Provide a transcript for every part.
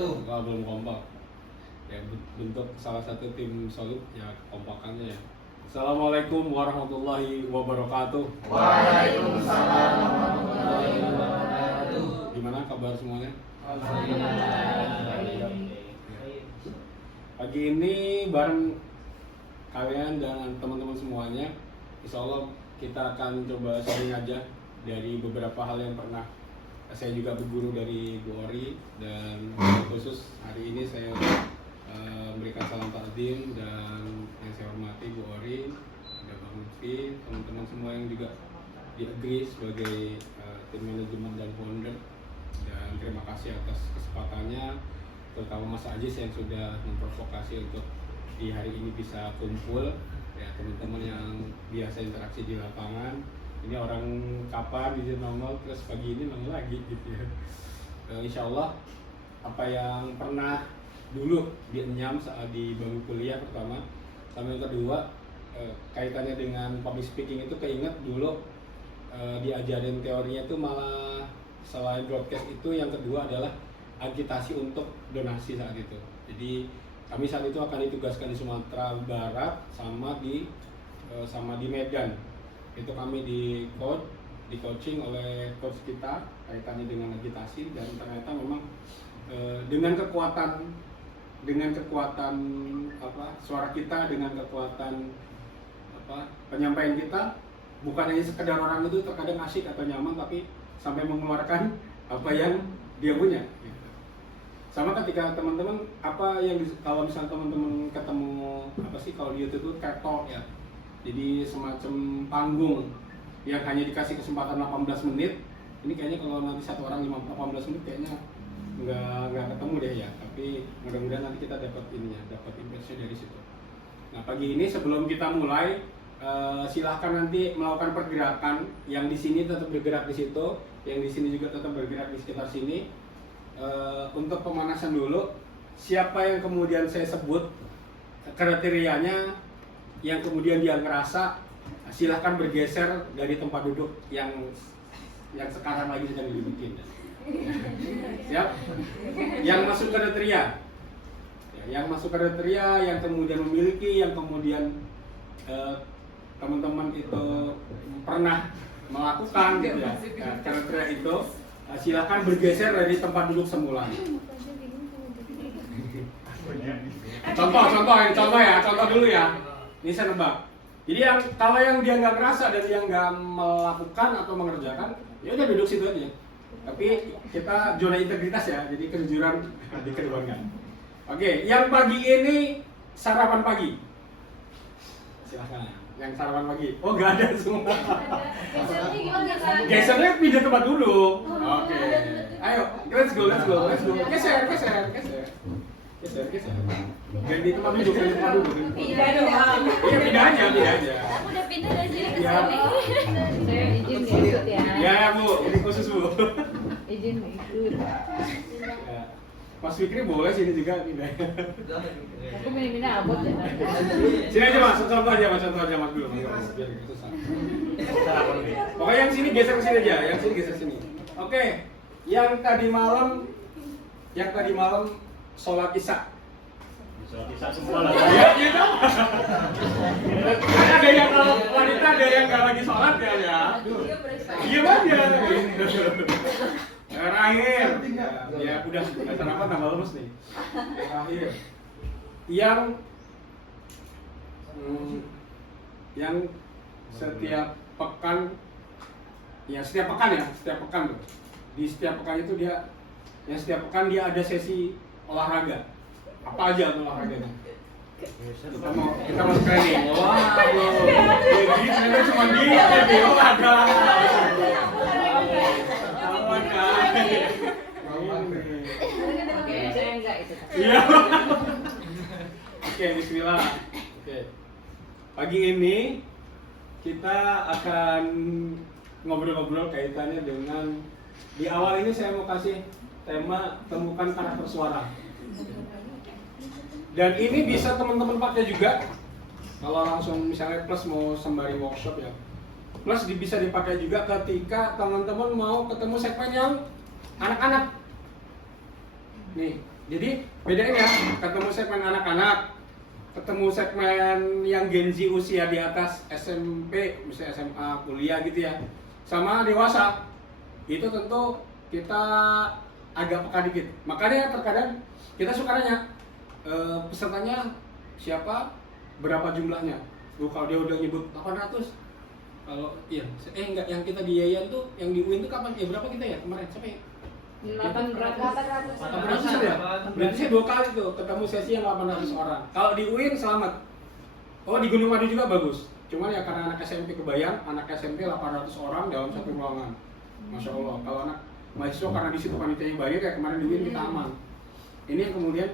wabarakatuh. Wah, belum kompak. Ya, bentuk salah satu tim solid ya kompakannya ya. Assalamualaikum warahmatullahi wabarakatuh. Waalaikumsalam warahmatullahi wabarakatuh. Gimana kabar semuanya? Alhamdulillah. Pagi ini bareng kalian dan teman-teman semuanya, insya Allah kita akan coba sharing aja dari beberapa hal yang pernah saya juga berguru dari Bu Ori, dan khusus hari ini saya memberikan salam takdim dan yang saya hormati Bu Ori, ada Bang Lutfi, teman-teman semua yang juga di agree sebagai tim manajemen dan founder, dan terima kasih atas kesempatannya, terutama Mas Ajis yang sudah memprovokasi untuk di hari ini bisa kumpul ya, teman-teman yang biasa interaksi di lapangan. Ini orang kapan izin nongol terus pagi ini nongol lagi gitu ya. Insya Allah apa yang pernah dulu dienyam saat di bangku kuliah pertama sama yang kedua, kaitannya dengan public speaking itu keinget dulu diajarin teorinya itu malah selain broadcast itu yang kedua adalah agitasi untuk donasi saat itu. Jadi kami saat itu akan ditugaskan di Sumatera Barat sama di Medan. Itu kami di coaching oleh coach kita kaitannya dengan agitasi, dan ternyata memang dengan kekuatan suara kita, dengan kekuatan penyampaian kita, bukan hanya sekedar orang itu terkadang asyik atau nyaman, tapi sampai mengeluarkan apa yang dia punya. Sama ketika teman-teman kalau misalnya teman-teman ketemu kalau di YouTube itu TED Talk ya, jadi semacam panggung yang hanya dikasih kesempatan 18 menit. Ini kayaknya kalau nanti satu orang 18 menit kayaknya nggak ketemu deh ya, tapi mudah-mudahan nanti kita dapat impresnya dari situ. Nah, pagi ini sebelum kita mulai, silahkan nanti melakukan pergerakan, yang di sini tetap bergerak di situ, yang di sini juga tetap bergerak di sekitar sini. Untuk pemanasan dulu, siapa yang kemudian saya sebut kriterianya yang kemudian dia ngerasa, silahkan bergeser dari tempat duduk yang sekarang lagi sedang didudukin. Siap? Yang masuk kriteria, yang kemudian memiliki, yang kemudian teman-teman itu pernah melakukan gitu ya, kriteria itu, silahkan bergeser dari tempat duduk semula. Contoh dulu ya. Ini saya nebak. Jadi kalau yang dia nggak ngerasa dan dia nggak melakukan atau mengerjakan, ya udah duduk situ aja. Tapi kita zona integritas ya, jadi kejujuran dikedepankan. Oke, yang pagi ini sarapan pagi. Silahkan. Yang sarapan pagi. Oh, nggak ada semua. Gesernya gimana kan? Gesernya pindah tempat duduk. Oke. Ayo, let's go. Geser. Jadi di tempat duduk. Pindah doang. Iya, pindah aja. Aku udah pindah dari sini ke Ya. sini. Saya izin ikut ya. Ya, Bu, ini khusus Bu. Izin ikut. Ya. Mas Fikri boleh sini juga pindah. Aku pindah abot ya. Sini aja Mas, contoh aja Mas dulu. Biar susah. Pokoknya yang sini geser ke sini aja, yang sini geser sini. Oke. Yang tadi malam sholat Isya. Semua lah. Ya, gitu. Ada yang kalau wanita ada yang nggak lagi sholat ya. Iya aja. Terakhir. Ya udah kenapa tambah lemes nih. Terakhir. Yang setiap pekan tuh. Di setiap pekan itu setiap pekan dia ada sesi olahraga. Apa aja tuh olahraganya? Kita mau training. Jadi sebenarnya cuma di olahraga. Oke, saya enggak itu. Iya. Oke, bismillah. Oke. Pagi ini kita akan ngobrol-ngobrol kaitannya dengan, di awal ini saya mau kasih tema temukan karakter suara. Dan ini bisa teman-teman pakai juga kalau langsung misalnya plus mau sembari workshop ya. Plus bisa dipakai juga ketika teman-teman mau ketemu segmen yang anak-anak. Nih, Jadi bedain ya, ketemu segmen anak-anak, ketemu segmen yang Gen Z usia di atas SMP, misalnya SMA, kuliah gitu ya, sama dewasa. Itu tentu kita agak peka dikit. Makanya terkadang kita suka nanya, pesertanya siapa, berapa jumlahnya. Kalau dia udah nyebut 800, kalau iya, enggak, yang kita di Yayan tuh, yang di UIN tuh kapan? Berapa kita ya kemarin? Siapa ya? 800. 800 ya? Berarti saya 2 kali tuh ketemu sesi yang 800 orang. Kalau di UIN selamat. Oh, di Gunung Madu juga bagus. Cuman ya karena anak SMP kebayang, anak SMP 800 orang dalam satu ruangan. Masya Allah. Kalau anak mahasiswa karena di situ panitianya banyak ya, kemarin di UIN kita aman. Ini yang kemudian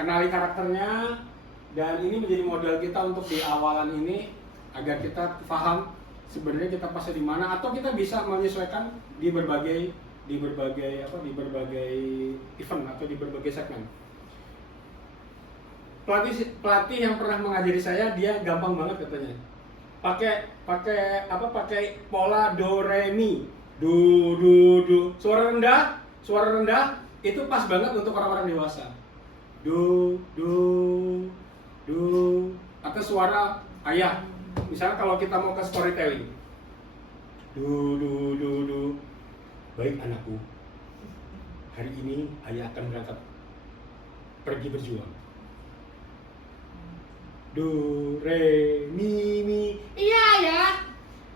kenali karakternya, dan ini menjadi modal kita untuk di awalan ini agar kita paham sebenarnya kita pasnya di mana, atau kita bisa menyesuaikan di berbagai event atau di berbagai segmen. Pelatih yang pernah mengajari saya, dia gampang banget katanya. Pakai pola do re mi. Do. Suara rendah itu pas banget untuk orang-orang dewasa. Do. Atau suara ayah. Misalnya kalau kita mau ke storytelling. Do. Baik anakku, hari ini ayah akan berangkat pergi berjuang. Do, re, mi. Iya ya.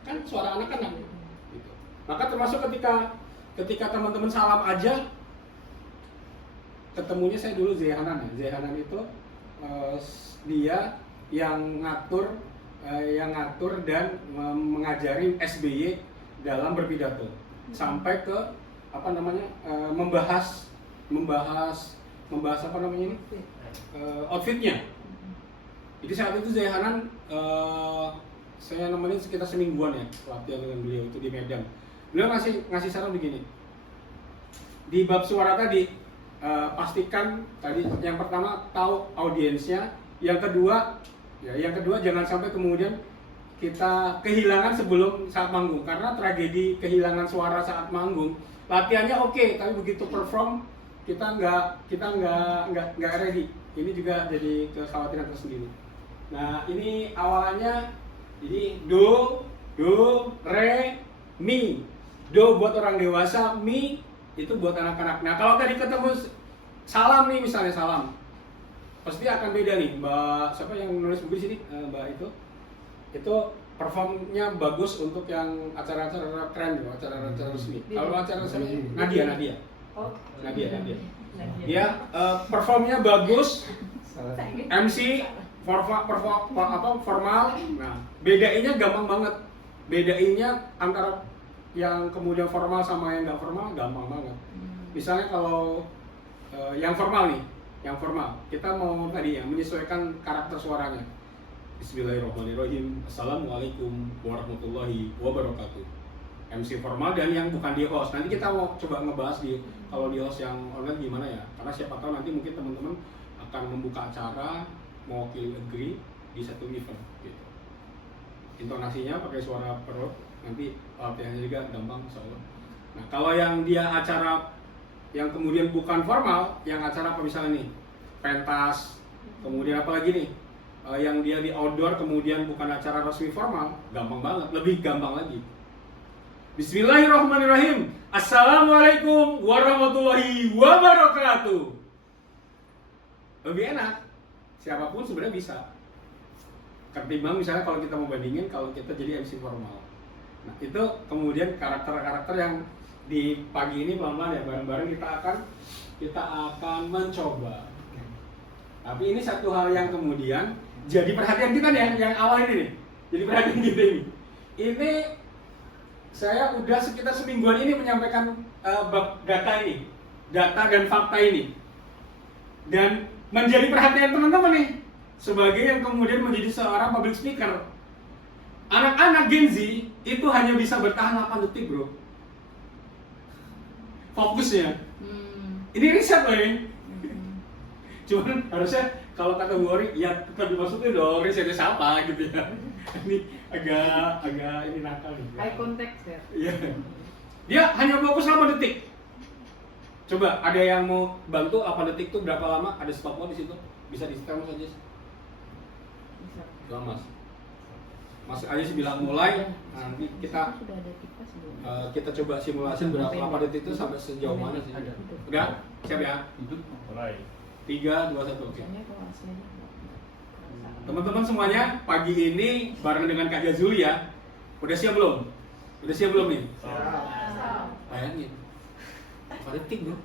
Kan suara anak-anak. Gitu. Maka termasuk ketika teman-teman salam aja, ketemunya saya dulu Zehanan ya. Zehanan itu dia yang ngatur dan mengajari SBY dalam berpidato sampai ke membahas outfitnya. Jadi saat itu Zehanan saya nemenin sekitar semingguan ya latihan dengan beliau itu di Medan. Beliau ngasih saran begini. Di bab suara tadi pastikan tadi yang pertama tahu audiensnya, yang kedua jangan sampai kemudian kita kehilangan sebelum saat manggung, karena tragedi kehilangan suara saat manggung. Latihannya oke, tapi begitu perform kita nggak ready. Ini juga jadi kekhawatiran tersendiri. Nah, ini awalannya jadi do, re, mi. Do buat orang dewasa, mi itu buat anak-anak. Nah, kalau tadi ketemu salam nih, misalnya salam, pasti akan beda nih. Mbak siapa yang nulis buku di sini? Mbak itu performnya bagus untuk yang acara-acara keren, acara-acara resmi. Kalau acara resmi Nadia. Oh. Nadia. Dia performnya bagus, MC formal. Nah, bedainnya gampang banget. Bedainnya antara yang kemudian formal sama yang nggak formal gampang banget. Misalnya kalau yang formal nih, kita mau tadi ya menyesuaikan karakter suaranya. Bismillahirrahmanirrahim. Assalamualaikum warahmatullahi wabarakatuh. MC formal dan yang bukan di host. Nanti kita mau coba ngebahas kalau di host yang online gimana ya. Karena siapa tahu nanti mungkin teman-teman akan membuka acara mewakili agree di satu event gitu. Intonasinya pakai suara perut, nanti latihannya juga gampang insyaallah. Nah, kalau yang dia acara yang kemudian bukan formal, yang acara apa misalnya nih? Pentas, kemudian apa lagi nih? Yang dia di outdoor kemudian bukan acara resmi formal, gampang banget, lebih gampang lagi. Bismillahirrahmanirrahim. Assalamualaikum warahmatullahi wabarakatuh. Lebih enak. Siapapun sebenarnya bisa. Ketimbang misalnya kalau kita mau bandingin kalau kita jadi MC formal. Nah, itu kemudian karakter-karakter yang di pagi ini pelan-pelan ya bareng-bareng kita akan mencoba. Tapi ini satu hal yang kemudian jadi perhatian kita nih yang awal ini nih. Jadi perhatian kita ini. Ini saya udah sekitar semingguan ini menyampaikan data dan fakta ini. Dan menjadi perhatian teman-teman nih sebagai yang kemudian menjadi seorang public speaker. Anak-anak Gen Z itu hanya bisa bertahan 8 detik, bro. Fokusnya. Ini riset loh ini. Cuman harusnya kalau kata Bu Ori, ya tetap dimasukin dong risetnya siapa gitu ya. Ini agak ini nakal nih. High context ya. Iya. Dia hanya fokus 8 detik. Coba ada yang mau bantu 8 detik tuh berapa lama? Ada stopwatch di situ. Bisa di setel saja. Coba Mas. Mas aja sih bilang mulai. Nanti kita Sudah ada kipas belum? kita coba simulasi berapa 8 detik itu sampai sejauh mana sih? Udah? Siap ya? Mulai. 3, 2, 1. Oke. Soalnya kalau aslinya Teman-teman semuanya, pagi ini bareng dengan Kak Jazuli ya. Udah siap belum? Udah siap belum nih? Bayangin. 8 detik bro.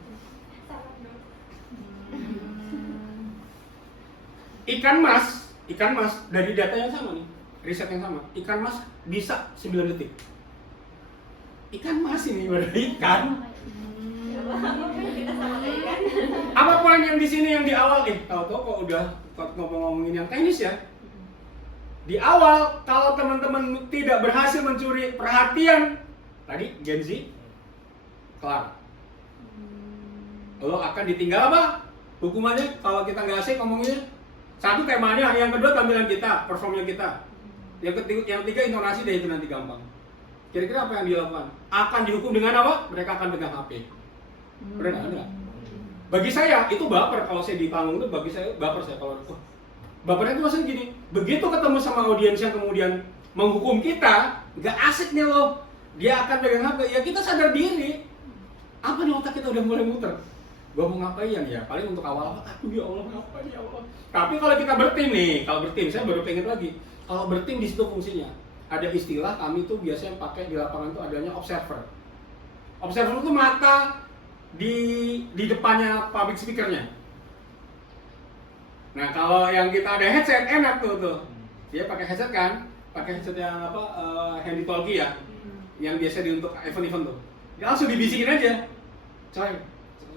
Ikan mas dari data yang sama nih, riset yang sama. Ikan mas bisa 9 detik. Ikan mas ini baru ikan. Apa poin yang di sini yang di awal? Tahu-tahu kok udah ngomongin yang teknis ya. Di awal kalau teman-teman tidak berhasil mencuri perhatian tadi Gen Z, kelar. Lo akan ditinggal apa? Hukumannya kalau kita nggak asik ngomonginnya. Satu temanya, yang kedua tampilan kita, performnya kita. Yang ketiga intonasi deh itu nanti gampang. Kira-kira apa yang dilakukan? Akan dihukum dengan apa? Mereka akan pegang HP. Benar nggak? Bagi saya itu baper kalau saya di panggung itu bagi saya baper saya kalau bapernya itu maksudnya gini. Begitu ketemu sama audiens yang kemudian menghukum kita, nggak asik nih loh. Dia akan pegang HP. Ya kita sadar diri. Apa nih otak kita udah mulai muter? Gua mau ngapain ya? Paling untuk awal-awal, aduh ya Allah ngapain ya Allah. Tapi kalau kita bertim nih, kalau bertim saya baru pengen lagi. Kalau bertim di situ fungsinya ada istilah kami tuh biasanya pakai di lapangan tuh adanya observer. Observer itu mata di depannya public speakernya. Nah kalau yang kita ada headset enak tuh. Dia pakai headset kan? Pakai headset yang apa? Handy talkie ya. Yang biasa untuk event-event tuh. Dia langsung dibisikin aja. Coy,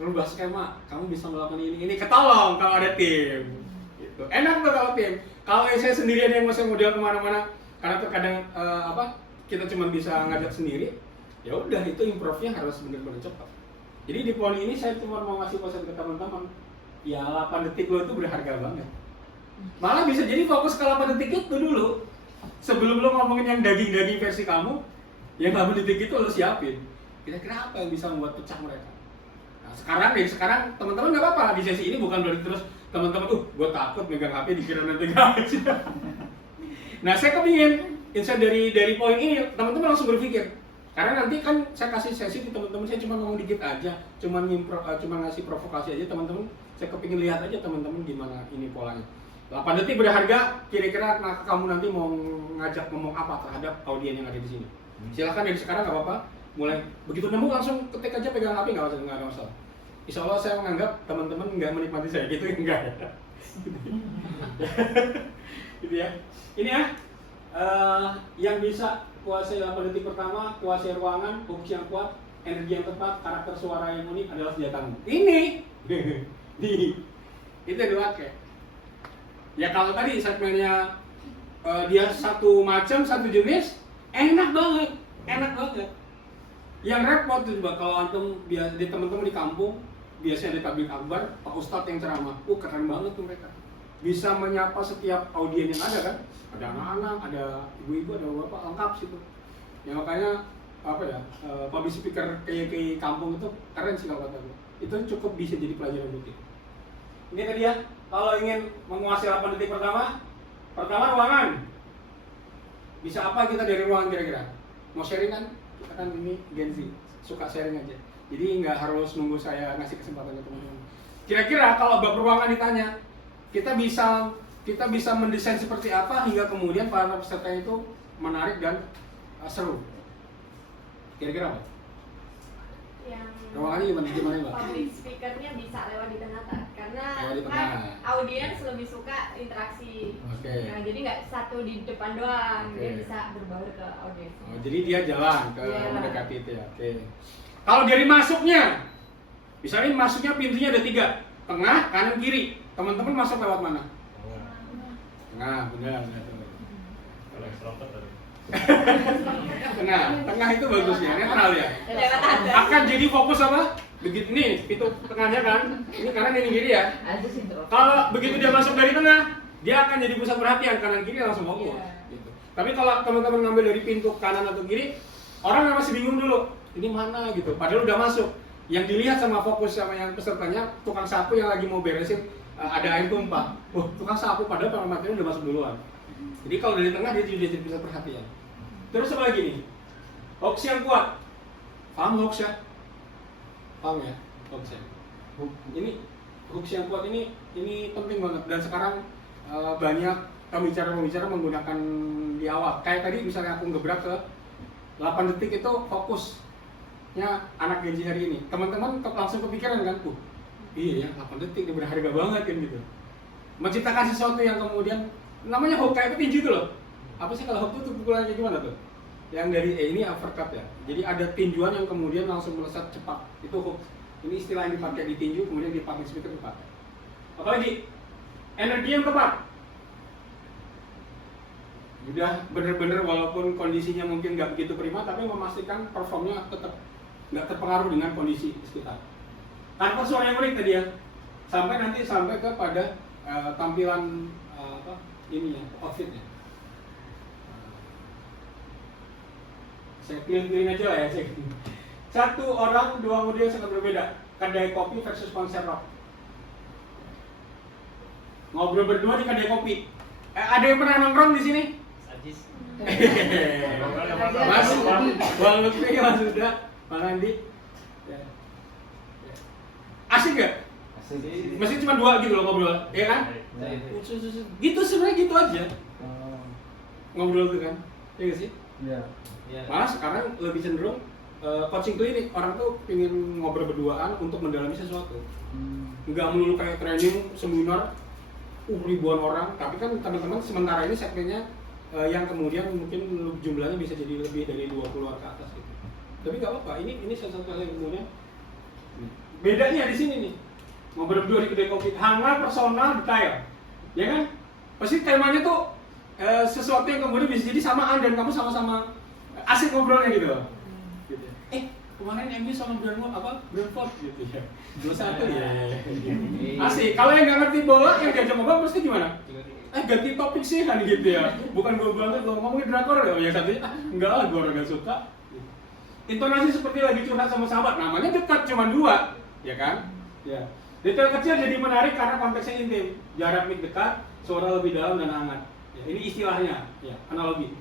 rubah skema, kamu bisa melakukan ini ketolong kalau ada tim. Gitu. Enak tuh kalau tim. Kalau saya sendirian yang masih model kemana-mana, karena terkadang kita cuma bisa ngajak sendiri, ya udah itu improve-nya harus benar-benar cepat. Jadi di poin ini saya cuma mau ngasih pesan ke teman-teman, ya 8 detik lo itu berharga banget. Malah bisa jadi fokus ke 8 detik itu dulu. Sebelum lo ngomongin yang daging-daging versi kamu, yang 8 detik itu lo siapin. Kira-kira apa yang bisa membuat pecah mereka? Sekarang teman-teman nggak apa-apa di sesi ini bukan berarti terus teman-teman gue takut megang HP dikira nanti nggak aja. Nah saya kepingin insight dari poin ini teman-teman langsung berpikir karena nanti kan saya kasih sesi di teman-teman saya cuma ngomong dikit aja, cuma ngasih provokasi aja teman-teman. Saya kepingin lihat aja teman-teman gimana ini polanya. 8 detik berharga. Kira-kira kamu nanti mau ngajak ngomong apa terhadap audiens yang ada di sini? Silahkan dari sekarang nggak apa-apa. Mulai begitu nemu langsung ketik aja pegang HP nggak ada masalah. Insya Allah saya menganggap teman-teman nggak menikmati saya gitu enggak ya. Gitu ya. Ini ya yang bisa kuasai 8 detik pertama, kuasai ruangan, fokus yang kuat, energi yang tepat, karakter suara yang unik adalah senjatamu. Ini itu dipakai. Ya kalau tadi segmennya dia satu macam, satu jenis, enak banget. Yang repot tuh coba kalau antum di teman-teman di kampung biasanya ada tablik akbar, Pak Ustadz yang ceramah, keren banget tuh mereka. Bisa menyapa setiap audiens yang ada kan, ada anak-anak, ada ibu-ibu, ada bapak, lengkap situ. Ya makanya apa ya, public speaker kayak kampung itu keren sih kalau kata gue. Itu cukup bisa jadi pelajaran buat kita. Ini tadi ya, kalau ingin menguasai 8 detik pertama ruangan. Bisa apa kita dari ruangan kira-kira? Mau sharing kan? Kita kan ini Gen Z, suka sharing aja. Jadi nggak harus nunggu saya ngasih kesempatan ke teman-teman. Kira-kira kalau bab ruangan ditanya, kita bisa mendesain seperti apa hingga kemudian para peserta itu menarik dan seru. Kira-kira apa? Yang Ruangannya gimana Mbak? public speakernya bisa lewat di tengah karena Lewat di kan tengah. audiens lebih suka interaksi. Oke. Nah, jadi nggak satu di depan doang, Oke. dia bisa berbaur ke audiens. Oh, jadi dia jalan ke Iya. mendekati itu ya. Oke. Kalau dari masuknya, misalnya masuknya pintunya ada 3, tengah, kanan, kiri. Teman-teman masuk lewat mana? Tengah, benar. Kalau extrovert tadi. Tengah itu bagusnya, netral ya. Lewat ada. Akan jadi fokus apa? Begitu nih, pintu tengahnya kan. Ini kanan, ini kiri ya. ada sindrom. Kalau begitu dia masuk dari tengah, dia akan jadi pusat perhatian, kanan kiri langsung fokus. Iya. Gitu. Tapi kalau teman-teman ngambil dari pintu kanan atau kiri, orang masih bingung dulu. Ini mana gitu, padahal udah masuk. Yang dilihat sama fokus sama yang pesertanya tukang sapu yang lagi mau beresin ada air tumpah. Tukang sapu padahal pengamatian udah masuk duluan. Jadi kalau dari tengah dia juga bisa perhatian. Terus apa lagi nih? Hoax yang kuat. Paham hoax ya? Paham ya? Hoax ya? Ini hoax yang kuat ini penting banget dan sekarang banyak pembicara menggunakan di awal. Kayak tadi misalnya aku ngebrak ke 8 detik itu fokusnya anak Gen Z hari ini. Teman-teman langsung kepikiran kan, iya ya 8 detik ini berharga banget kan gitu. Menciptakan sesuatu yang kemudian namanya hoax kayak petinju itu loh. Apa sih kalau hoax itu pukulannya kayak gimana tuh? Yang dari ini uppercut ya. Jadi ada tinjuan yang kemudian langsung melesat cepat. Itu hoax. Ini istilah yang dipakai di tinju kemudian di public speaker dipakai. Apalagi energi yang tepat. Udah bener-bener walaupun kondisinya mungkin nggak begitu prima, tapi memastikan performnya tetap nggak terpengaruh dengan kondisi sekitar. Tanpa suara yang unik tadi ya, sampai kepada tampilan ininya, outfitnya. Saya pilih-pilih aja lah ya. Satu orang, dua model sangat berbeda. Kedai kopi versus konser rock. Ngobrol berdua di kedai kopi. Ada yang pernah nongkrong di sini? Mas, Bang Lutfi, Mas Huda, Bang Andi. Asik gak? Mesti cuma dua gitu loh ngobrol, ya kan? Gitu sebenarnya gitu aja. Ngobrol tuh kan, iya gak sih? Iya. Malah sekarang lebih cenderung coaching klinik, orang tuh pengen ngobrol berduaan untuk mendalami sesuatu. Nggak melulu kayak training, seminar, ribuan orang, tapi kan teman-teman sementara ini segmennya yang kemudian mungkin jumlahnya bisa jadi lebih dari 20 orang ke atas gitu. Tapi nggak apa-apa, ini salah satu hal yang kemudian bedanya di sini nih. Ngobrol berdua di kedai kopi, hangat, personal, detail, ya kan? Pasti temanya tuh sesuatu yang kemudian bisa jadi samaan dan kamu sama-sama asik ngobrolnya gitu. Gitu. Kemarin MU sama Brentford gitu ya. 2-1 ya. Asik. Kalau yang nggak ngerti bola, yang diajak ngobrol pasti gimana? Ganti topik sih kan gitu ya. Bukan gue banget gue ngomongin drakor ya. Yang satunya enggak lah, gue orang nggak suka. Intonasi seperti lagi curhat sama sahabat. Namanya dekat cuma 2, ya kan? Ya. Detail kecil jadi menarik karena konteksnya intim. Jarak mic dekat, suara lebih dalam dan hangat. Ya, ini istilahnya, ya, analogi.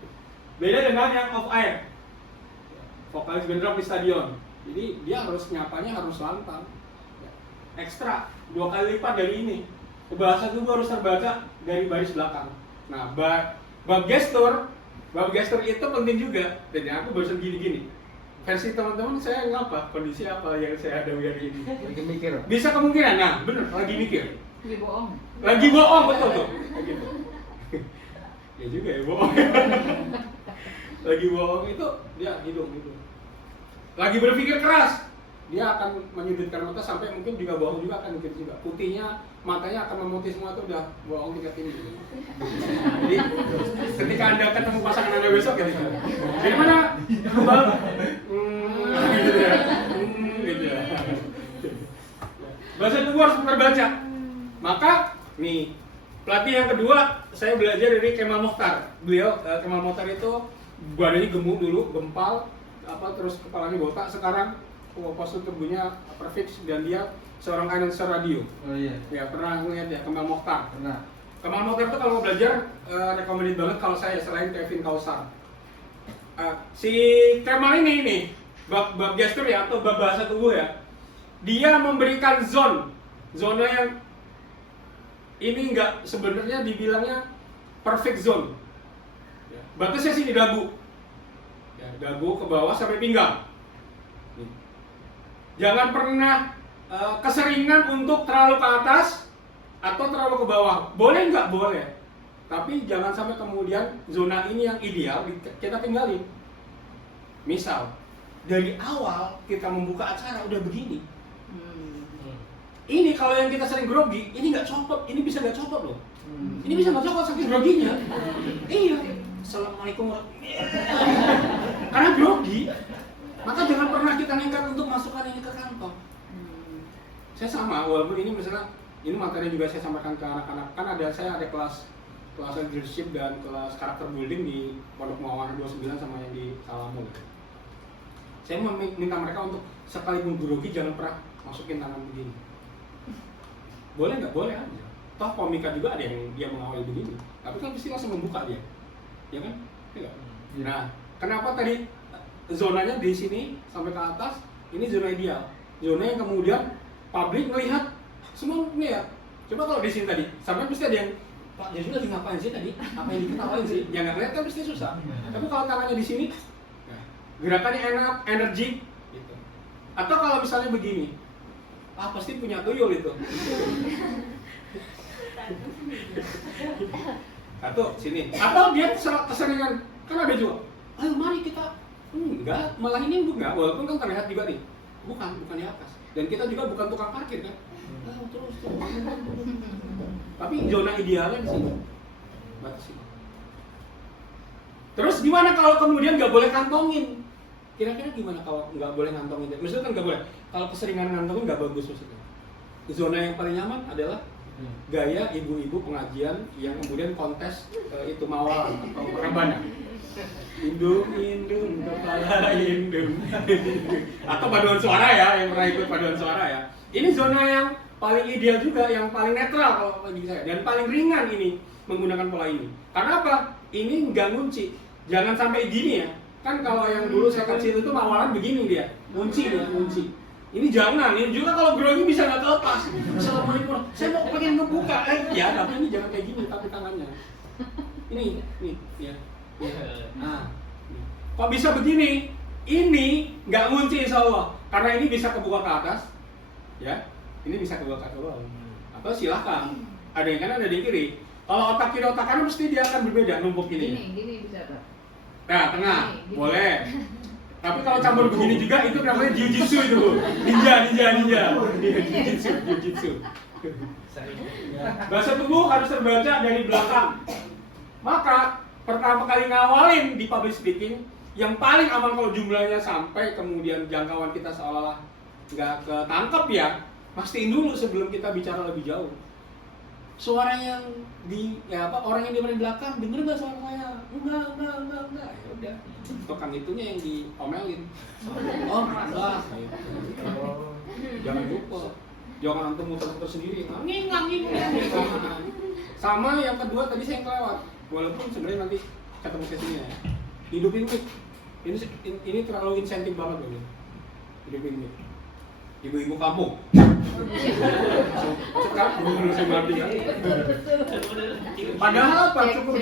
Beda dengan yang off air. Vokalis band rock di stadion. Jadi dia harus nyapanya harus lantang. Ya. Ekstra 2 kali lipat dari ini. Bahasa tubuh harus terbaca dari baris belakang. Nah, bab gestur itu penting juga. Jadi aku barusan gini-gini. Versi teman-teman saya ngapa? Kondisi apa yang saya hadapi hari ini? Lagi mikir. Bisa kemungkinan, nah bener, lagi mikir. Lagi bohong, betul tuh. Gitu. Ya juga ya bohong. Lagi bohong itu dia hidung. Lagi berpikir keras, dia akan menyudutkan mata sampai mungkin juga bohong juga akan mikir juga. Putihnya, matanya akan memutih semua itu udah bohong tingkat tinggi gitu. Jadi ketika Anda ketemu pasangan Anda besok gitu. Dari mana? Kebal. Gitu ya. Gitu ya. Bahasa tubuh harus terbaca. Maka nih pelatih yang kedua saya belajar dari Kemal Mokhtar. Beliau Kemal Mokhtar itu badannya gemuk dulu, gempal, terus kepalanya botak. Sekarang postur tubuhnya perfect dan dia seorang announcer radio. Oh iya. Ya pernah ngeliat ya Kemal Mokhtar. Pernah. Kemal Mokhtar itu kalau mau belajar recommended banget kalau saya selain Kevin Kausar. Si Kemal ini bab gestur ya atau bab bahasa tubuh ya. Dia memberikan zona yang ini enggak sebenarnya dibilangnya perfect zone. Ya, batasnya sini dagu. Ya, dagu ke bawah sampai pinggang. Nih. Jangan pernah keseringan untuk terlalu ke atas atau terlalu ke bawah. Boleh nggak? Boleh. Tapi jangan sampai kemudian zona ini yang ideal kita tinggalin. Misal, dari awal kita membuka acara udah begini. Ini kalau yang kita sering grogi, ini nggak copot, ini bisa nggak copot loh. Ini bisa nggak copot saking groginya. Iya. Assalamualaikum warahmatullahi. Karena grogi, maka jangan pernah kita nekat untuk masukkan ini ke kantong. Saya sama, walaupun ini misalnya ini materi juga saya sampaikan ke anak-anak. Kan saya ada kelas leadership dan kelas karakter building di Pondok Mawarna 29 sama yang di Salamu. Saya minta mereka untuk sekalipun grogi jangan pernah masukin tangan begini. Boleh nggak? Boleh aja. Toh komika juga ada yang dia mengawali begini, tapi kan pasti langsung membuka dia, ya kan? Ya nggak? Nah, kenapa tadi zonanya di sini sampai ke atas? Ini zona ideal, zona yang kemudian publik melihat semua ini ya. Coba kalau di sini tadi, sampai pasti ada yang Pak Yesus lagi ngapain sih tadi? Apa yang diketawain sih? Yang nggak kelihatan pasti susah. Tapi kalau tangannya di sini, nah, gerakannya enak, energi, gitu. Atau kalau misalnya begini, pasti punya tuyul itu. Atau sini. Atau dia keseringan, kan ada juga. Ayo mari kita. Enggak, malah ini enggak. Walaupun kan terlihat juga nih. Bukan di atas. Dan kita juga bukan tukang parkir kan. Terus. Tapi zona idealnya di sini. Batas ini. Terus gimana kalau kemudian nggak boleh kantongin? Kira-kira gimana kalau nggak boleh kantongin? Maksudnya kan nggak boleh. Kalau keseringan kantongin nggak bagus maksudnya. Zona yang paling nyaman adalah gaya ibu-ibu pengajian yang kemudian kontes itu mawar atau rebana. Indung, kepala indung. Atau paduan suara ya, yang pernah ikut paduan suara ya. Ini zona yang paling ideal juga, yang paling netral kalau bagi saya. Dan paling ringan ini menggunakan pola ini. Karena apa? Ini nggak ngunci. Jangan sampai gini ya. Kan kalau yang dulu saya kecil itu mawaran begini dia. Ngunci dia, ngunci. Ini jangan, ini juga kalau grogi bisa nggak terlepas. Assalamualaikum, saya mau pengen ngebuka. Ya, tapi ini jangan kayak gini, tapi tangannya. Ini, ya. Nah, kok bisa begini? Ini nggak ngunci insya Allah, karena ini bisa kebuka ke atas, ya. Ini bisa kebuka ke bawah. Atau silahkan, ada yang kanan, ada yang kiri. Kalau otak kiri, otak kanan mesti dia akan berbeda numpuk ini. Gini bisa Pak. Nah, tengah, Gini. boleh. Tapi kalau campur begini juga itu namanya jiu-jitsu itu. Ninja. Jiu-jitsu. Bahasa tubuh harus terbaca dari belakang. Maka pertama kali ngawalin di public speaking, yang paling aman kalau jumlahnya sampai kemudian jangkauan kita seolah-olah nggak ketangkep ya, pastiin dulu sebelum kita bicara lebih jauh. Suara yang orang yang di belakang denger nggak suara saya? Enggak. Ya udah, tukang itunya yang diomelin. Oh, enggak. Jangan lupa. Jangan antum muter-muter sendiri. Nging. Sama yang kedua tadi saya kelewat. Walaupun sebenarnya nanti ketemu sesinya ya. Hidupin mic. Ini terlalu insentif banget loh. Hidupin mic. Ibu-ibu kampung. Sekarang belum saya ngerti kan. Padahal apa? Cukup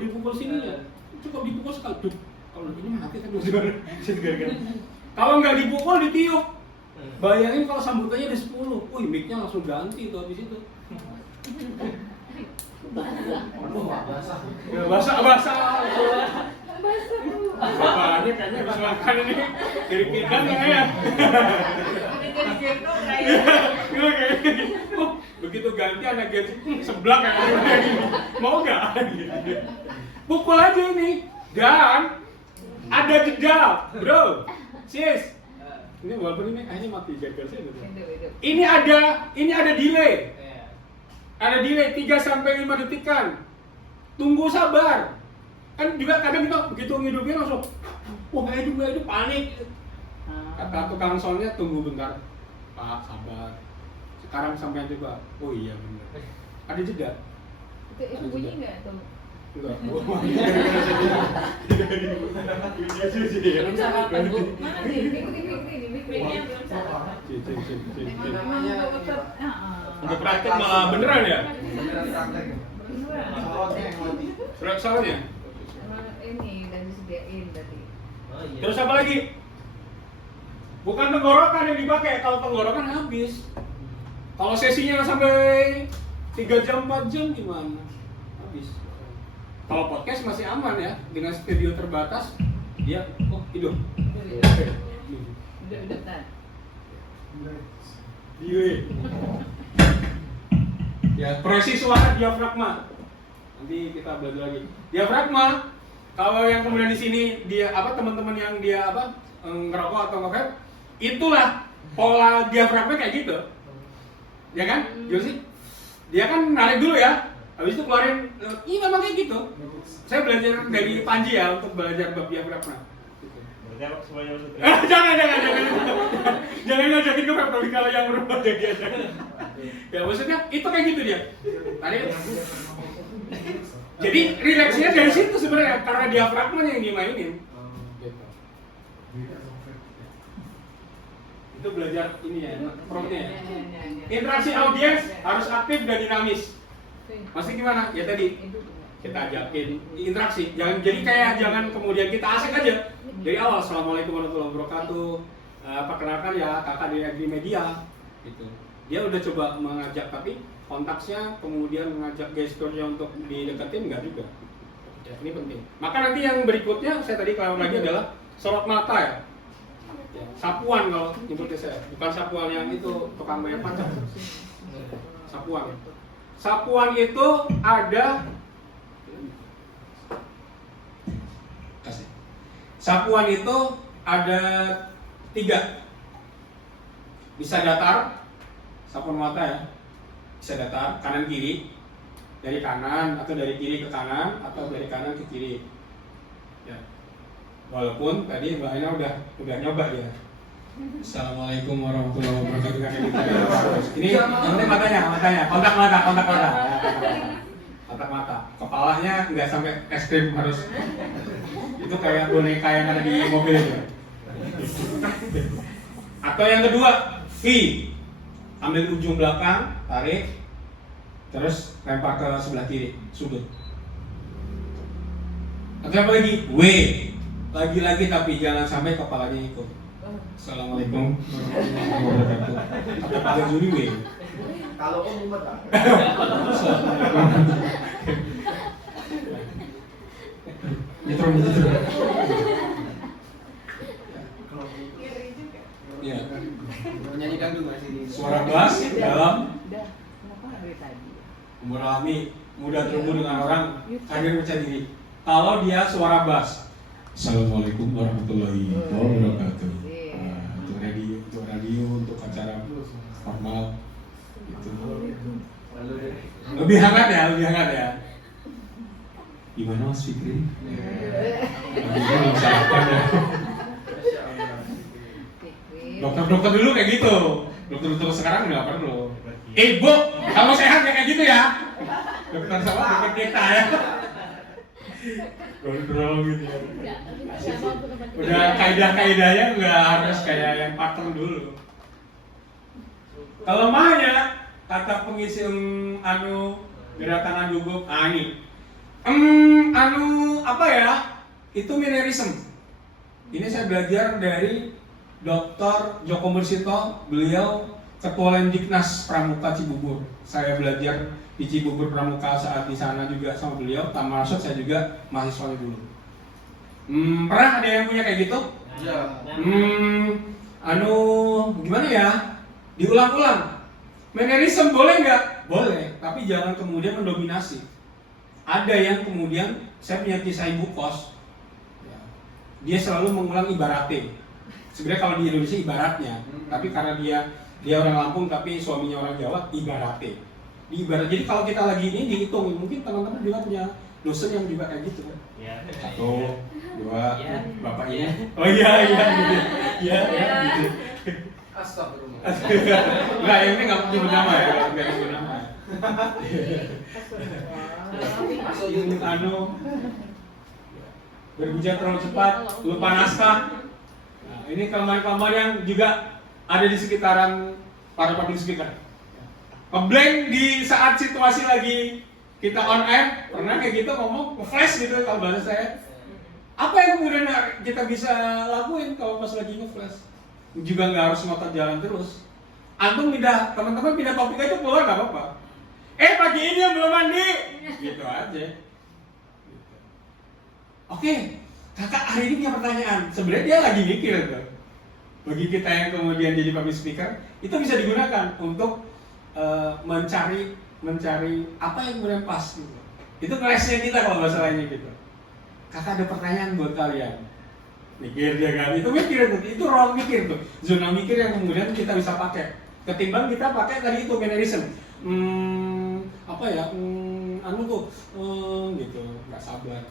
dipukul sini ya. Cukup dipukul sekali. Kalau ini mati kan kalau nggak dipukul ditiup. Bayangin kalau sambutannya ada 10. Wih, mic-nya langsung ganti tuh habis itu. Basah. Bapaknya kayaknya habis makan ini dari pinggan ya. Jadi jengkol kayaknya. Begitu ganti anak ganti seblak kayak gini. Mau nggak? Pukul aja ini. Dan ada jeda, bro. Sis. Ini walaupun ini akhirnya mati jaga saya gitu. Ini ada delay. Ada delay 3 sampai 5 detikan. Tunggu sabar. Kan juga kadang kita begitu ngidupin langsung nggak hidup panik. Kata tukang soundnya tunggu bentar Pak, sabar. Sekarang sampai coba. Oh iya benar. Ada jeda. Itu bunyi nggak tuh? Enggak. Belum sarapan Bu. Mana sih? Ini Mic-nya belum salah. namanya Untuk praktek malah beneran ya? Surat salahnya? Ini udah disediain tadi. Terus apa lagi? Bukan tenggorokan yang dipakai, kalau tenggorokan habis. Kalau sesinya sampai 3 jam, 4 jam gimana? Habis. Kalau podcast masih aman ya, dengan studio terbatas, dia hidup. Udah kan. Ya, presi suara diafragma. Nanti kita belajar lagi. Diafragma, kalau yang kemudian di sini dia teman-teman yang dia ngerokok atau nge-vape, itulah pola diafragma kayak gitu. Ya kan? Gimana sih? Dia kan narik dulu ya. Habis itu keluarin, memang kayak gitu. Saya belajar dari Panji ya untuk belajar bab diafragma. Berarti Nyamuk semuanya maksudnya. Jangan. Jangan ngajakin ke Februari kalau yang berubah jadi aja. Ya maksudnya itu kayak gitu dia. Tadi jadi rileksnya dari situ sebenarnya karena diafragma yang dimainin. Gitu. Itu belajar ini ya, perutnya. Interaksi audiens harus aktif dan dinamis. Masih gimana? Ya tadi kita ajakin interaksi. Jangan kemudian kita asik aja. Dari awal, Assalamualaikum warahmatullahi wabarakatuh. Perkenalkan ya kakak dari Agrimedia. Gitu. Dia udah coba mengajak tapi kontaksnya kemudian mengajak gesturnya untuk dideketin enggak juga. Ya, ini penting. Maka nanti yang berikutnya saya tadi kalau lagi adalah sorot mata ya. Sapuan kalau nyebutnya saya, bukan sapuan yang itu tukang bayar pajak. Sapuan. Sapuan itu ada Sapuan itu ada 3. Bisa datar, sapuan mata ya. Bisa datar, kanan kiri. Dari kanan atau dari kiri ke kanan atau dari kanan ke kiri. Ya. Walaupun tadi Mbak Aina udah nyoba ya. Assalamualaikum warahmatullahi wabarakatuh. Ini nanti matanya, kontak mata. Kontak mata. Kepalanya nggak sampai ekstrim harus. Itu kayak boneka yang ada di mobil itu. Atau yang kedua, V. Ambil ujung belakang, tarik, terus lempar ke sebelah kiri, sudut. Atau apa lagi? W. Lagi-lagi tapi jangan sampai kepalanya ikut. Assalamualaikum warahmatullahi wabarakatuh. Atau pakai juri W. Kalau om umat Gitu. Ya. nyanyi dangdut masih Suara bass dalam Udah, kenapa dari tadi? memahami, mudah terhubung dengan orang, hadir percaya diri. Kalau dia suara bass, Assalamualaikum warahmatullahi wabarakatuh. Nah, untuk radio, untuk acara formal, gitu. Lebih hangat ya. Gimana Mas Fikri? Belum sarapan ya. Dokter dulu kayak gitu. Dokter sekarang nggak perlu. Bu, kamu sehat ya kayak gitu ya? Dokter sama dokter kita ya. Gondrong gitu ya. Udah kaidah-kaidahnya nggak harus kayak yang pattern dulu. Kelemahannya kata pengisi gerakan gugup. Ini. Apa ya? Itu mannerism. Ini saya belajar dari Dr. Joko Mursito, beliau Ketua Lemdiknas Pramuka Cibubur. Saya belajar di Cibubur Pramuka saat di sana juga sama beliau. Termasuk saya juga mahasiswanya dulu. Pernah ada yang punya kayak gitu? Iya. Gimana ya? Diulang-ulang. Mannerism boleh nggak? Boleh, tapi jangan kemudian mendominasi. Ada yang kemudian, saya punya kisah ibu kos. Dia selalu mengulang ibaratnya. Sebenarnya kalau di Indonesia ibaratnya, tapi karena dia orang Lampung tapi suaminya orang Jawa, ibaratnya. Jadi kalau kita lagi ini dihitungin, mungkin teman-teman juga punya dosen yang juga kayak gitu kan? Iya. 1, 2, Ya. bapak ini. Oh iya gitu. Iya gitu. Astagfirullah. Enggak, yang ini nggak nyebut nama ya, nggak nyebut nama. Berbicara terlalu cepat, lupa naskah. Nah, ini kelemahan-kelemahan yang juga ada di sekitaran para public speaker. Ngeblank di saat situasi lagi kita on air, pernah kayak gitu ngomong, nge-flash gitu kalau bahasa saya. Apa yang kemudian kita bisa lakuin kalau pas lagi nge-flash? Juga nggak harus ngotot jalan terus. Antum pindah, teman-teman pindah topik aja keluar nggak apa-apa. Pagi ini yang belum mandi, gitu aja. Oke, kakak hari ini punya pertanyaan. Sebenarnya dia lagi mikir tuh. Bagi kita yang kemudian jadi public speaker, itu bisa digunakan untuk mencari apa yang kemudian pas gitu. Itu kelasnya kita kalau bahasa lainnya gitu. Kakak ada pertanyaan buat kalian. Mikir dia kan, itu mikir tuh, itu ruang mikir tuh, zona mikir yang kemudian kita bisa pakai. Ketimbang kita pakai tadi itu mannerism. Gitu, nggak sabar.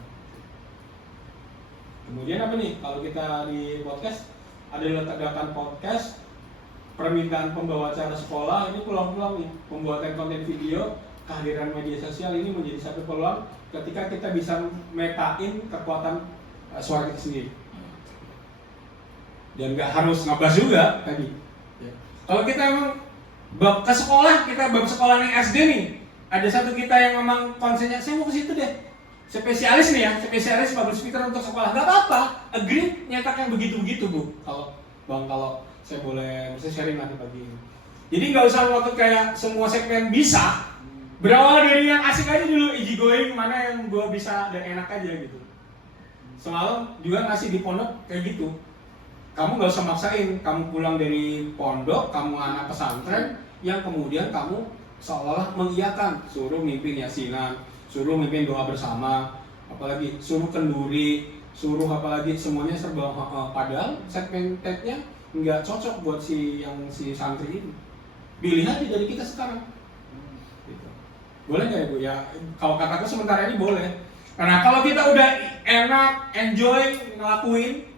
Kemudian apa nih? Kalau kita di podcast ada letak-letakkan podcast, permintaan pembawa acara sekolah, ini peluang-peluang nih, pembuatan konten video, kehadiran media sosial ini menjadi satu peluang ketika kita bisa metain kekuatan suara kita sendiri. Dan nggak harus ngebahas juga tadi. Ya. Kalau kita emang bab ke sekolah, kita bab sekolah nih SD nih, ada satu kita yang memang konsennya saya mau ke situ deh. Spesialis nih ya, spesialis public speaker untuk sekolah, nggak apa-apa. Agree nyetak yang begitu-begitu bu. Kalau bang, kalau saya boleh, saya sharing nanti pagi ini. Jadi nggak usah waktu kayak semua segmen bisa. Berawal dari yang asik aja dulu, easy going, mana yang gue bisa dan enak aja gitu. Semalam juga ngasih di pondok kayak gitu. Kamu nggak usah maksain, kamu pulang dari pondok, kamu anak pesantren, yang kemudian kamu seolah-olah mengiyakan, suruh mimpin yasinan, suruh mimpin doa bersama, apalagi suruh kenduri, suruh apalagi semuanya serba padahal segmented-nya nggak cocok buat si santri ini. Pilih aja dari kita sekarang. Gitu. Boleh nggak ya bu? Ya kalau kataku sementara ini boleh. Karena kalau kita udah enak, enjoy ngelakuin,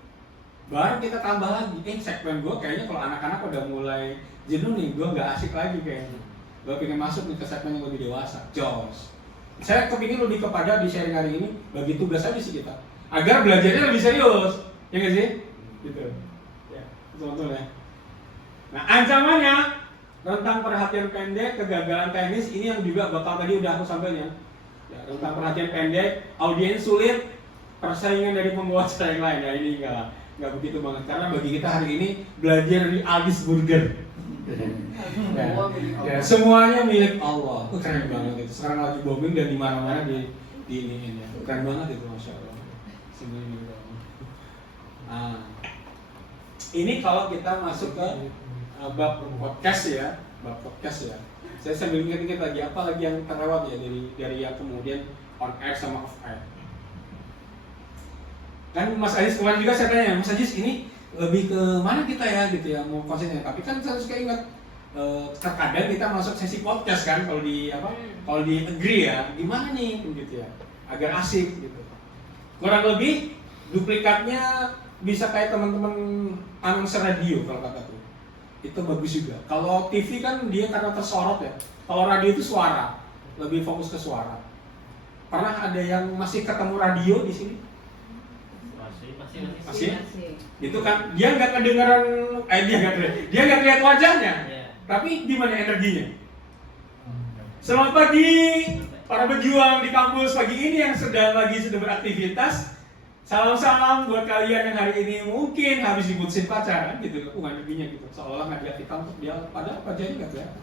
baru kita tambah lagi. Segmen gue kayaknya kalau anak-anak udah mulai jenuh nih, gue nggak asik lagi kayaknya. Gue pengen masuk nih ke segmen yang lebih dewasa, Jos. Saya kepingin lebih kepada di sharing hari ini bagi tugas aja sih kita, agar belajarnya lebih serius, ya nggak sih? Gitu. Ya, betul ya. Nah, ancamannya rentang perhatian pendek, kegagalan teknis ini yang juga bakal tadi udah aku sampaikan. Ya, rentang perhatian pendek, audiens sulit, persaingan dari pembawa acara yang lain. Ya ini nggak begitu banget karena bagi kita hari ini belajar di Aldi's Burger. Ya, semuanya milik Allah. Keren banget itu. Sekarang lagi booming dan di mana-mana di ini ya. Keren banget itu, masya Allah. Semuanya milik Allah. Nah, ini kalau kita masuk ke bab podcast ya, Saya sambil ingat-ingat lagi apa lagi yang terlewat ya dari yang kemudian on air sama off air. Kan Mas Ajis kemarin juga saya tanya, Mas Ajis ini lebih ke mana kita ya gitu ya mau konsennya. Tapi kan saya suka ingat terkadang kita masuk sesi podcast kan kalau di agree ya gimana nih gitu ya agar asik gitu. Kurang lebih duplikatnya bisa kayak teman-teman announcer radio kalau kataku. Itu bagus juga. Kalau TV kan dia karena tersorot ya. Kalau radio itu suara, lebih fokus ke suara. Pernah ada yang masih ketemu radio di sini? Masih? Itu kan dia nggak kedengeran, dia nggak lihat wajahnya, tapi di mana energinya? Selamat pagi para pejuang di kampus pagi ini yang sedang beraktivitas. Salam-salam buat kalian yang hari ini mungkin habis diputusin pacar kan gitu, energinya gitu. Seolah ngajak kita untuk dia pada wajahnya nggak kelihatan,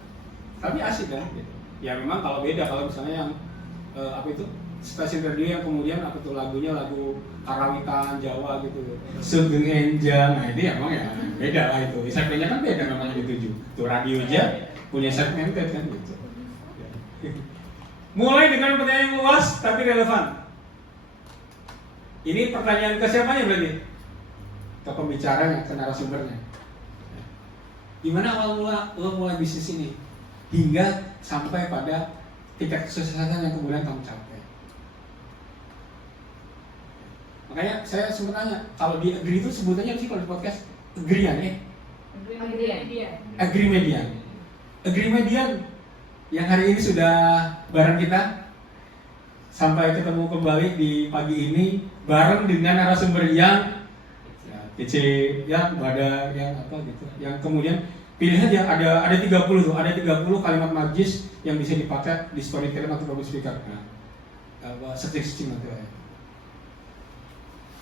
tapi asik kan gitu. Ya memang kalau beda kalau misalnya yang stasiun radio yang kemudian lagunya lagu karawitan Jawa gitu, Sugeng Enjang, nah itu emang ya beda lah itu. Segmennya kan beda namanya dituju. Tuh radio aja punya segmented kan gitu. Mulai dengan pertanyaan yang luas tapi relevan. Ini pertanyaan ke siapanya berarti? Ke pembicaranya, ke narasumbernya. Gimana awal mula lo mulai bisnis ini hingga sampai pada tingkat kesuksesan yang kemudian kamu capai? Makanya saya sempat nanya, kalau di Agree itu sebutannya apa sih kalau di podcast? Agree-an ya? Agree Median yang hari ini sudah bareng kita sampai ketemu kembali di pagi ini bareng dengan narasumber yang kece ya, ada yang apa gitu, yang kemudian pilihan yang ada 30 tuh, ada 30 kalimat magis yang bisa dipakai di storytelling atau public speaker. Nah, searching nanti ya.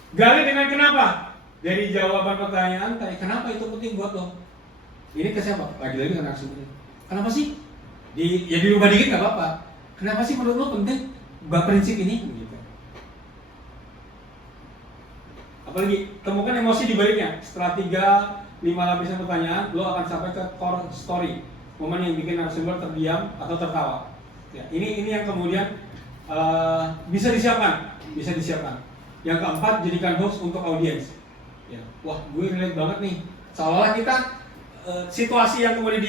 Gali dengan kenapa? Dari jawaban pertanyaan tadi, kenapa itu penting buat lo? Ini ke siapa? Lagi-lagi ke narasumber. Kenapa sih? Dirubah dikit nggak apa-apa. Kenapa sih menurut lo penting prinsip ini? Gitu. Apalagi temukan emosi di baliknya. Setelah 3-5 lapisan pertanyaan, lo akan sampai ke core story, momen yang bikin narasumber terdiam atau tertawa. Ya, ini yang kemudian bisa disiapkan. Yang keempat, jadikan host untuk audiens. Ya, wah, gue relate banget nih. Seolah-olah kita situasi yang kemudian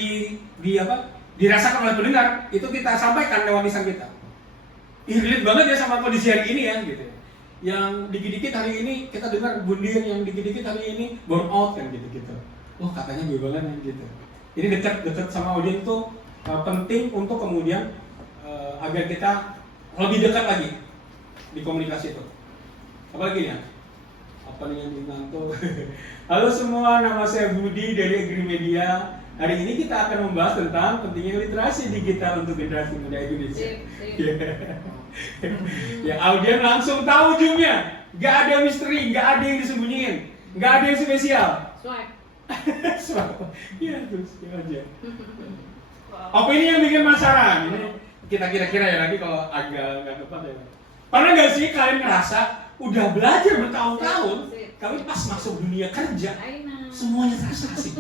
dirasakan oleh pendengar itu kita sampaikan lewat lisan kita. Relate banget ya sama kondisi hari ini ya, gitu. yang dikit-dikit hari ini kita dengar bundir, yang dikit-dikit hari ini burn out kan gitu-gitu. Oh katanya gue banget kan gitu. Ini dekat sama audiens tuh penting untuk kemudian agar kita lebih dekat lagi di komunikasi itu. Apalagi ya? Apa nih yang dinanto? Halo semua, nama saya Budi dari Agrimedia. Hari ini kita akan membahas tentang pentingnya literasi digital untuk generasi muda Indonesia. Ya, audiens langsung tahu ujungnya. Nggak ada misteri, nggak ada yang disembunyiin, nggak ada yang spesial. Swipe. Ya terus aja. Apa ini yang bikin masalah? Ini kita kira-kira ya nanti kalau agak nggak tepat ya. Pernah nggak sih kalian ngerasa udah belajar bertahun-tahun, tapi pas masuk dunia kerja semuanya terasa asik.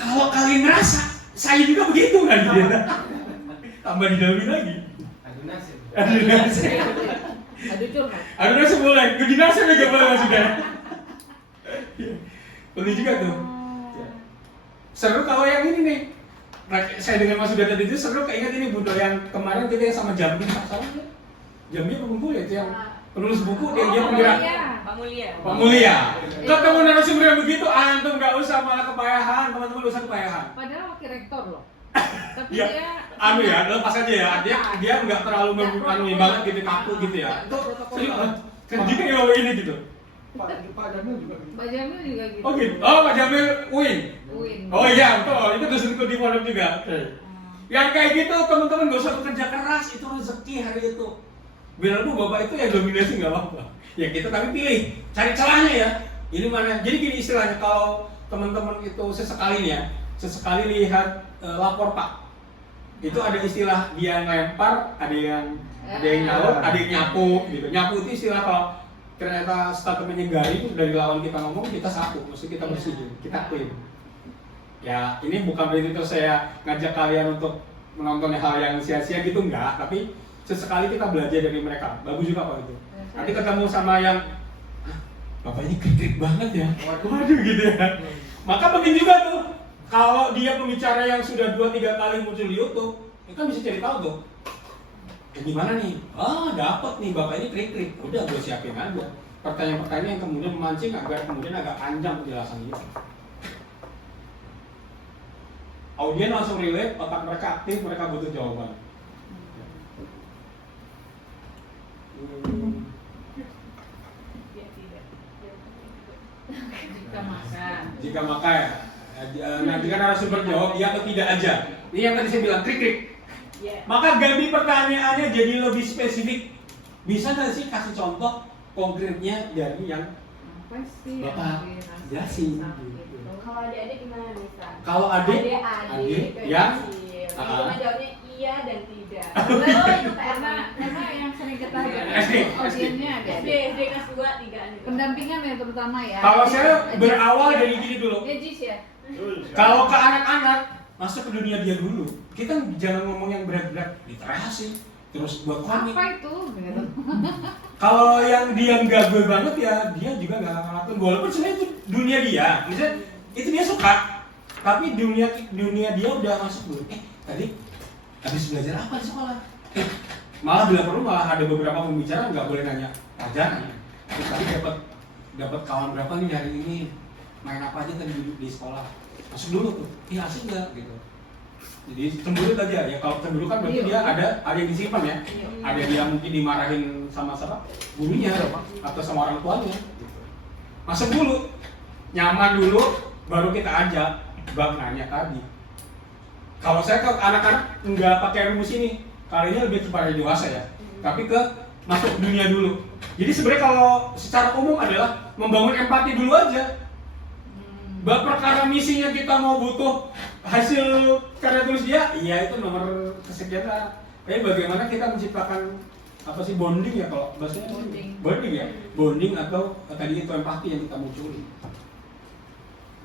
Kalau kalian ngerasa, saya juga begitu kan? Tambah didalami lagi. Adu nasib. Aduh curhat. Adu nasib boleh, gue dinasib aja boleh maksudnya. Boleh juga tuh. Seru kalau yang ini nih. Saya dengan Mas Sudah tadi itu seru keinget ini Budo yang kemarin kita yang sama Jambi, salah ya? Jambi pengumpul ya, itu yang penulis buku dia penggerak. Pak Mulia. Ketemu narasumber yang begitu, antum nggak usah malah kepayahan, teman-teman nggak usah kepayahan. Padahal wakil rektor loh. Tapi Ya, dia ya, lepas aja ya. Dia nggak terlalu membangun banget gitu, kaku gitu ya. Itu kan juga yang bawa ini gitu. Pak Jamil juga. Pak Jamil juga gitu. Oh gitu. Oh Pak Jamil Win. Oh iya betul. Itu dosenku di pondok juga. Yang kayak gitu teman-teman nggak usah bekerja keras, itu rezeki hari itu. Bilang lu bapak itu ya dominasi nggak apa-apa. Ya kita tapi pilih, cari celahnya ya. Ini mana? Jadi gini istilahnya kalau teman-teman itu sesekali lihat lapor Pak. Itu ada istilah dia ngelempar, ada yang nyaut, ada yang nyapu gitu. Nyapu itu istilah kalau ternyata statementnya garing dari lawan kita ngomong, kita sapu, mesti kita bersihin, kita clean. Ya ini bukan berarti terus saya ngajak kalian untuk menonton hal yang sia-sia gitu enggak, tapi sesekali kita belajar dari mereka. Bagus juga Pak itu. Nanti ketemu sama yang Bapak ini kritik banget ya. Waduh gitu ya. Maka penting juga tuh kalau dia pembicara yang sudah 2-3 kali muncul di YouTube, itu kan bisa cari tahu tuh. Gimana nih? Dapat nih Bapak ini krik-krik. Udah gue siapin aja. Pertanyaan-pertanyaan yang kemudian memancing agar kemudian agak panjang penjelasannya. Audiens langsung relate, otak mereka aktif, mereka butuh jawaban. Jika maka ya, nanti kan narasumber jawab iya atau tidak aja. Ini yang tadi saya bilang krik-krik. Maka ganti pertanyaannya jadi lebih spesifik. Bisa nggak sih kasih contoh konkretnya dari yang Bapak jelasin? Kalau adik-adik gimana misal? Kalau adik yang itu mah jawabnya iya dan tidak. itu karena yang sering kita audiennya ada SD kelas 2, 3-an gitu. pendampingan ya terutama ya. Kalau saya berawal dari gini dulu. Ya Jis ya. Kalau ke anak-anak masuk ke dunia dia dulu. Kita jangan ngomong yang berat-berat, literasi, terus buat komik. Apa itu? Kalau yang dia nggak gue banget ya dia juga nggak ngelakuin. Walaupun sebenarnya itu dunia dia, misalnya itu dia suka, tapi dunia dia udah masuk belum? Tadi habis belajar apa di sekolah? Malah bila perlu malah ada beberapa pembicara nggak boleh nanya pelajaran. Tadi dapat kawan berapa nih hari ini? Main apa aja tadi di sekolah? Masuk dulu tuh. Asik nggak gitu? Jadi cemberut aja ya. Kalau cemberut kan berarti dia ada yang disimpan ya. Ada dia mungkin dimarahin sama siapa? Gurunya atau sama orang tuanya. Masuk dulu, nyaman dulu, baru kita ajak bab nanya tadi. Kalau saya ke anak-anak nggak pakai rumus ini, kali ini lebih kepada dewasa ya. Tapi ke masuk dunia dulu. Jadi sebenarnya kalau secara umum adalah membangun empati dulu aja. Bab perkara misinya kita mau butuh hasil karya tulis dia, iya itu nomor kesekian lah. Tapi bagaimana kita menciptakan apa sih bonding ya kalau bahasanya bonding ya, bonding atau tadi itu empati yang kita munculin.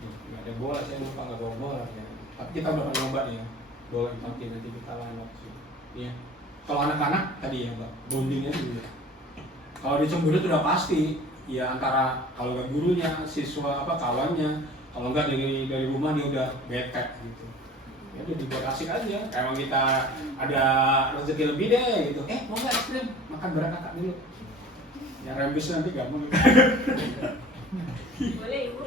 Nggak ada bola, saya lupa nggak bawa bola ya. Tapi kita udah pernah nyoba ya, bola empati nanti kita line up sih. Iya. Kalau anak-anak tadi ya, Mbak, bondingnya dulu. Kalau di Cemberut udah pasti ya antara kalau nggak gurunya, siswa apa kawannya. Kalau enggak dari rumah dia udah bad cat gitu. Ya udah dibuat asik aja. Emang kita ada rezeki lebih deh gitu. Mau nggak es krim? Makan bareng kakak dulu. Yang rembes nanti gampang. Boleh ibu.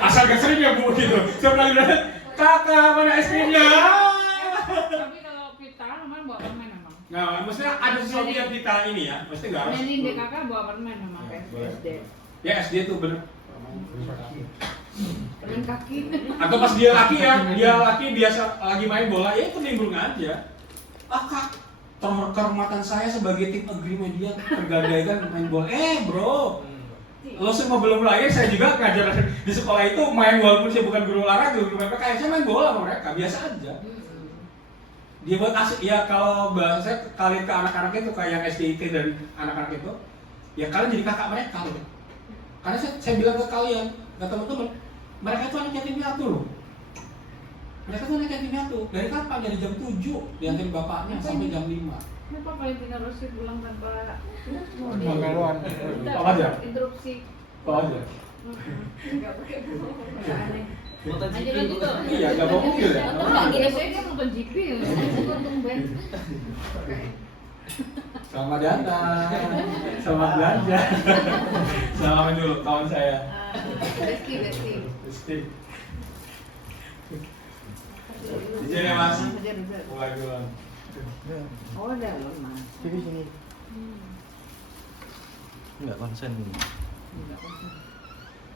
Asal gak sering ya bu gitu. Saya bilang kakak mana es krimnya? Tapi kalau kita memang bawa permen memang. Nah, maksudnya ada sesuatu yang kita ini ya. Maksudnya nggak harus. Nenek dek kakak bawa permen memang Ya, kayak boleh. SD. Ya SD tuh bener. Permen kaki. Atau pas dia laki biasa lagi main bola, ya itu nimbrung aja. Kak, kehormatan saya sebagai tim Agree Media tergadaikan main bola. Bro, lo semua belum lahir, saya juga ngajar di sekolah itu main walaupun saya bukan guru olahraga, guru mereka kayak saya main bola sama mereka, biasa aja. Dia buat asik, ya kalau bahasa kalian ke anak-anak itu kayak yang SDIT dan anak-anak itu, ya kalian jadi kakak mereka loh. Karena saya bilang ke kalian, ke teman-teman, mereka itu anak yatim piatu loh. Mereka tuh anak yatim piatu. Dari kapan? Dari jam 7 diantarin bapaknya sampai jam 5. Kenapa Valentina Rossi pulang tanpa Penggaluan. Apa aja? interupsi? Apa aja? Enggak pakai bu. Aneh. MotoGP Lanjut lagi tuh. Iya, gak bawa mobil ya? Enggak, biasanya dia nonton GP ya. Untung Ben. Selamat datang, selamat belanja. Selamat dulu kawan saya. Beski. Rizky. Di sini mas. Hajar. Mulai duluan. Oh, ada loh, Mas. Sini. Enggak konsen.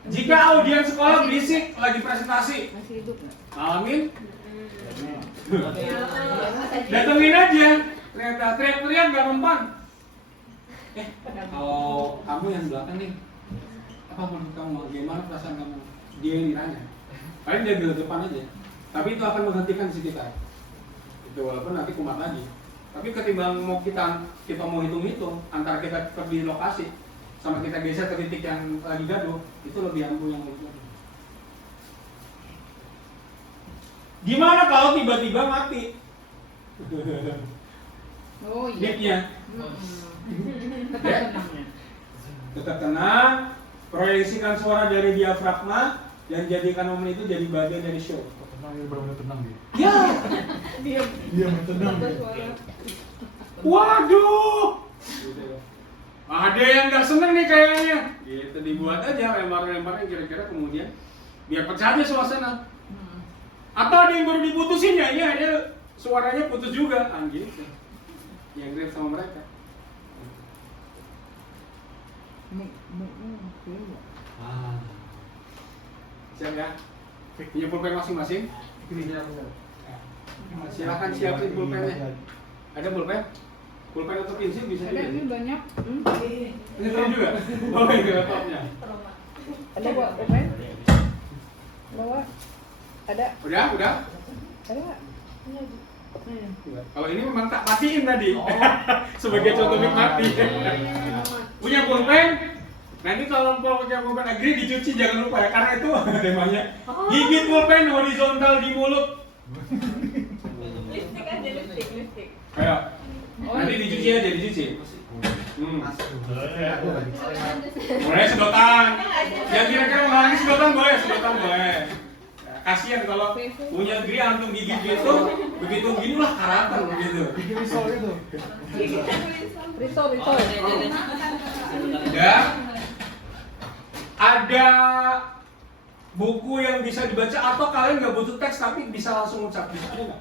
Jika audiens sekolah berisik lagi presentasi, Masih hidup nggak? alamin, Datang. datengin aja. Ternyata teriak-teriak gak mempan. Kalau kamu yang belakang nih, apa menurut kamu? Bagaimana perasaan kamu? Dia yang ditanya. Paling dia bilang depan aja. Tapi itu akan menghentikan si kita. Itu walaupun nanti kumat lagi. Tapi ketimbang mau kita mau hitung-hitung antara kita tetap di lokasi sama kita geser ke titik yang lagi gaduh, itu lebih ampuh yang lebih. Gimana kalau tiba-tiba mati? Oh iya. Mic-nya Tetap tenang ya. tetap tenang, proyeksikan suara dari diafragma dan jadikan momen itu jadi bagian dari show. Tenang, ini benar-benar tenang dia. Ya, Dia tenang. waduh. Ada yang nggak seneng nih kayaknya. Gitu dibuat aja lempar-lemparnya kira-kira kemudian biar pecah aja suasana. Atau ada yang baru diputusin ya, ini ada suaranya putus juga, gitu. Yang grab sama mereka. Ini Siap ya? Punya pulpen masing-masing? Silakan siapin pulpennya. Ada pulpen? Pulpen atau pensil bisa Ada juga. ini banyak. Ini terus juga? Oh ini laptopnya. Ada bawa pulpen? Bawa. Ada. Udah? Ada. Kalau ini memang tak matiin tadi. Sebagai contoh mic mati. Punya pulpen? Nanti kalau mau pakai pulpen Agree dicuci jangan lupa ya, karena itu temanya gigit pulpen horizontal di mulut. Lipstick aja, lipstick. Ayo, nanti dicuci aja, dicuci. Boleh sedotan. Yang kira-kira menghalangi sedotan boleh. Kasihan kalau punya Agree antum gigit gitu, begitu gini lah karakter begitu. Bikin risol itu. Risol. Ya, ada buku yang bisa dibaca atau kalian nggak butuh teks tapi bisa langsung ucap, bisa ada nggak?